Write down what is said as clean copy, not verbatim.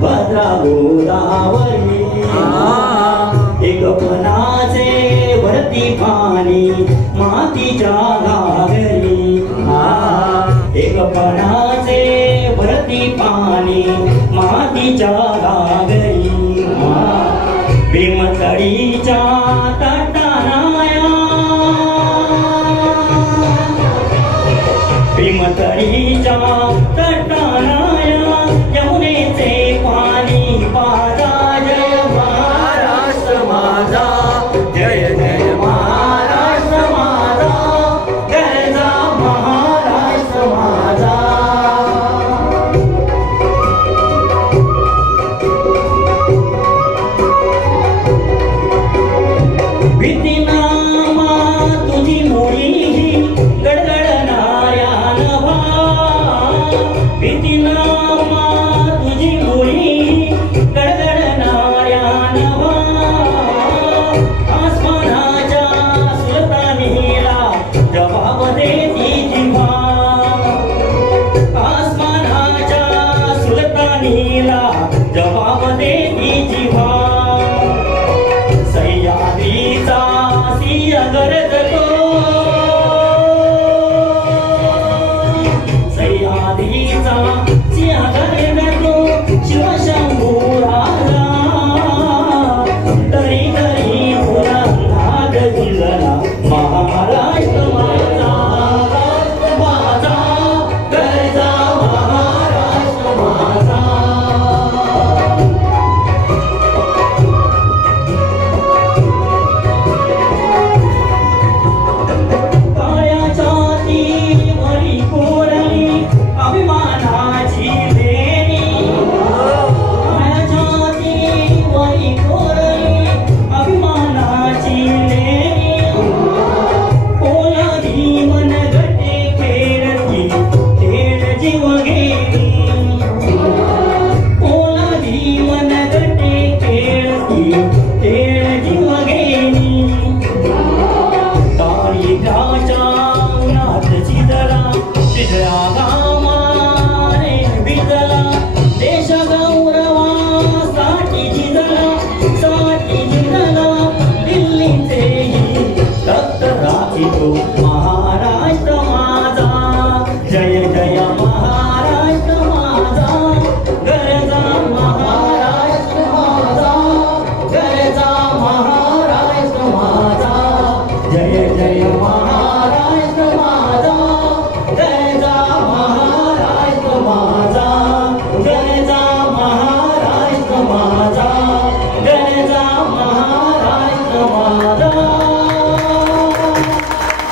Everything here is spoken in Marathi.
भद्रा गोदावरी एक पणाचे वरती पाणी मातीच्या घागरी एक पणाचे वरती पाणी मातीच्या घागरी भीमतडीच्या तटानाया भीमतडीच्या तटानाया यमुनेचे पाणी पाजा जय महाराष्ट्र माझा जय जय महाराष्ट्र माझा जय जा महाराष्ट्र माझा भीतीनामा तुझी मुळी गडगडणाऱ्या नभा भीतीनामा तुझी मुळी गडगडणाऱ्या नभा आसमानाच्या सुलतानीला जबाब देती जिव्हा आसमानाच्या सुलतानीला जबाब देती